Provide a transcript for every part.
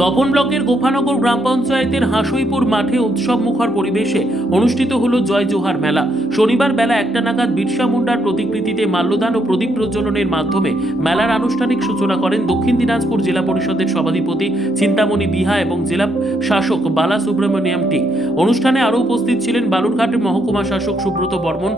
তপন ব্লকের গোপানগর গ্রাম পঞ্চায়েতের হাঁসুইপুর মাঠে উৎসব মুখর পরিবেশে অনুষ্ঠিত হল জয় জোহার মেলা। শনিবার বেলা 1টা নাগাদ বিরসা মুন্ডার প্রতিকৃতিতে মাল্যদান ও প্রদীপ প্রজ্বলনের মাধ্যমে মেলার আনুষ্ঠানিক সূচনা করেন দক্ষিণ দিনাজপুর জেলা পরিষদের সভাধিপতি চিন্তামণি বিহা এবং জেলা শাসক বালা সুব্রমণিয়াম টি। অনুষ্ঠানে আরও উপস্থিত ছিলেন বালুরঘাটের মহকুমা শাসক সুব্রত বর্মন,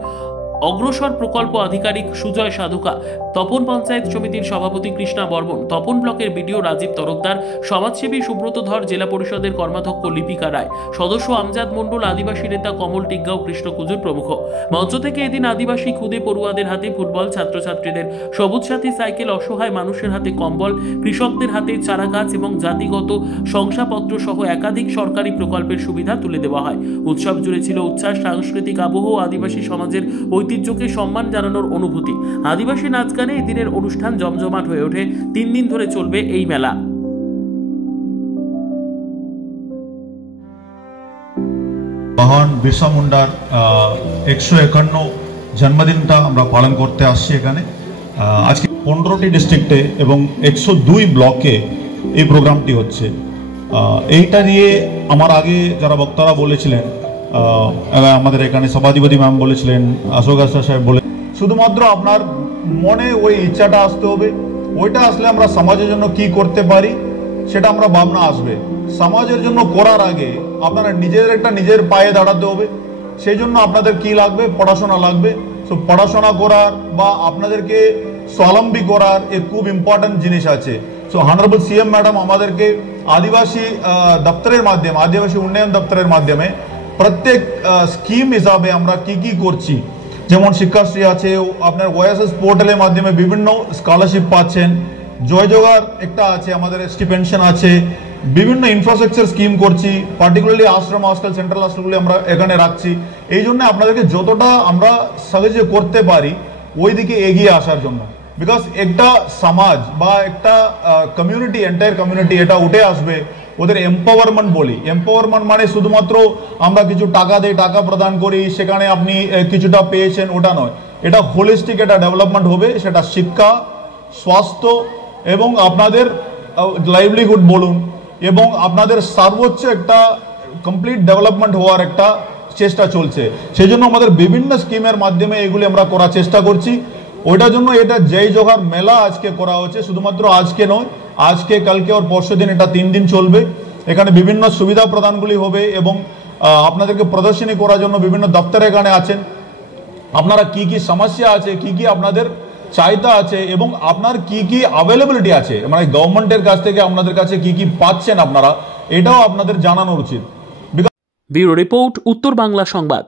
অগ্রসর প্রকল্প আধিকারিক সুজয় সাধুকা, তপন পঞ্চায়েত সমিতির সভাপতি কৃষ্ণা বর্মন, তপন ব্লকের বিডিও রাজীব তরফদার, সমাজসেবী সুব্রত ধর, জেলা পরিষদের কর্মাধ্যক্ষ লিপিকা রায়, সদস্য আমজাদ মণ্ডল, আদিবাসী নেতা কমল টিগ্গা ও কৃষ্ণ কুজুর প্রমুখ। মঞ্চ থেকে এদিন আদিবাসী খুদে পড়ুয়াদের হাতে ফুটবল, ছাত্রছাত্রীদের সবুজ সাথী সাইকেল, অসহায় মানুষের হাতে কম্বল, কৃষকদের হাতে চারা গাছ এবং জাতিগত শংসাপত্র সহ একাধিক সরকারি প্রকল্পের সুবিধা তুলে দেওয়া হয়। উৎসব জুড়ে ছিল উচ্ছ্বাস, সাংস্কৃতিক আবহ ও আদিবাসী সমাজের ঐতিহ্যকে সম্মান জানানোর অনুভূতি। আদিবাসী নাচ গানে এই দিনের অনুষ্ঠান জমজমাট হয়ে ওঠে। 3 দিন ধরে চলবে এই মেলা। ভগবান বিরসা মুন্ডার 151 জন্মদিনটা আমরা পালন করতে আসছি এখানে। আজকে 15টি ডিস্ট্রিক্টে এবং 102 ব্লকে এই প্রোগ্রামটি হচ্ছে। এইটা নিয়ে আমার আগে যারা বক্তারা বলেছিলেন, আমাদের এখানে সভাধিপতি ম্যাম বলেছিলেন, অশোক সাহেব বলে, শুধুমাত্র আপনার মনে ওই ইচ্ছাটা আসতে হবে। ওইটা আসলে আমরা সমাজের জন্য কি করতে পারি সেটা আমরা ভাবনা আসবে। সমাজের জন্য করার আগে আপনারা নিজের পায়ে দাঁড়াতে হবে। সেই জন্য আপনাদের কি লাগবে? পড়াশোনা লাগবে। সো পড়াশোনা করার বা আপনাদেরকে স্বাবলম্বী করার এক খুব ইম্পর্টেন্ট জিনিস আছে। সো অনারেবল সিএম ম্যাডাম আমাদেরকে আদিবাসী দপ্তরের মাধ্যমে, আদিবাসী উন্নয়ন দপ্তরের মাধ্যমে প্রত্যেক স্কিম হিসাবে আমরা কি করছি, যেমন শিক্ষাশ্রী আছে, আপনার ওএসএস পোর্টালের মাধ্যমে বিভিন্ন স্কলারশিপ পাচ্ছেন, জয় জোহার একটা আছে, আমাদের এসটি পেনশন আছে, বিভিন্ন ইনফ্রাস্ট্রাকচার স্কিম করছি, পার্টিকুলারলি আশ্রম, হস্টেল, সেন্ট্রাল হস্টেলগুলি আমরা এখানে রাখছি। এই জন্য আপনাদেরকে যতটা আমরা সাহায্য করতে পারি ওই দিকে এগিয়ে আসার জন্য। বিকজ একটা সমাজ বা একটা কমিউনিটি, এন্টায়ার কমিউনিটি এটা উঠে আসবে ওদের এম্পাওয়ারমেন্ট বলি। এম্পাওয়ারমেন্ট মানে শুধুমাত্র আমরা কিছু টাকা দেই, টাকা প্রদান করি, সেখানে আপনি কিছুটা পেয়েছেন, ওটা নয়। এটা হোলিস্টিক একটা ডেভেলপমেন্ট হবে। সেটা শিক্ষা, স্বাস্থ্য এবং আপনাদের লাইভলিহুড বলুন, এবং আপনাদের সর্বোচ্চ একটা কমপ্লিট ডেভেলপমেন্ট হওয়ার একটা চেষ্টা চলছে। সেই জন্য আমাদের বিভিন্ন স্কিমের মাধ্যমে এগুলি আমরা করার চেষ্টা করছি। ওইটার জন্য এটা জয় জোহার মেলা আজকে করা হচ্ছে। শুধুমাত্র আজকে নয়, আজকে, কালকে আর পরশু দিন, এটা 3 দিন চলবে। এখানে বিভিন্ন সুবিধা প্রদানগুলি হবে এবং আপনাদেরকে প্রদর্শনী করার জন্য বিভিন্ন দপ্তর এখানে আছেন। আপনারা কি সমস্যা আছে, কি আপনাদের চাহিদা আছে এবং আপনার কি অ্যাভেলেবিলিটি আছে, মানে গভর্নমেন্টের কাছ থেকে আপনাদের কাছে কি পাচ্ছেন আপনারা, এটাও আপনাদের জানানো উচিত। ব্যুরো রিপোর্ট, উত্তর বাংলা সংবাদ।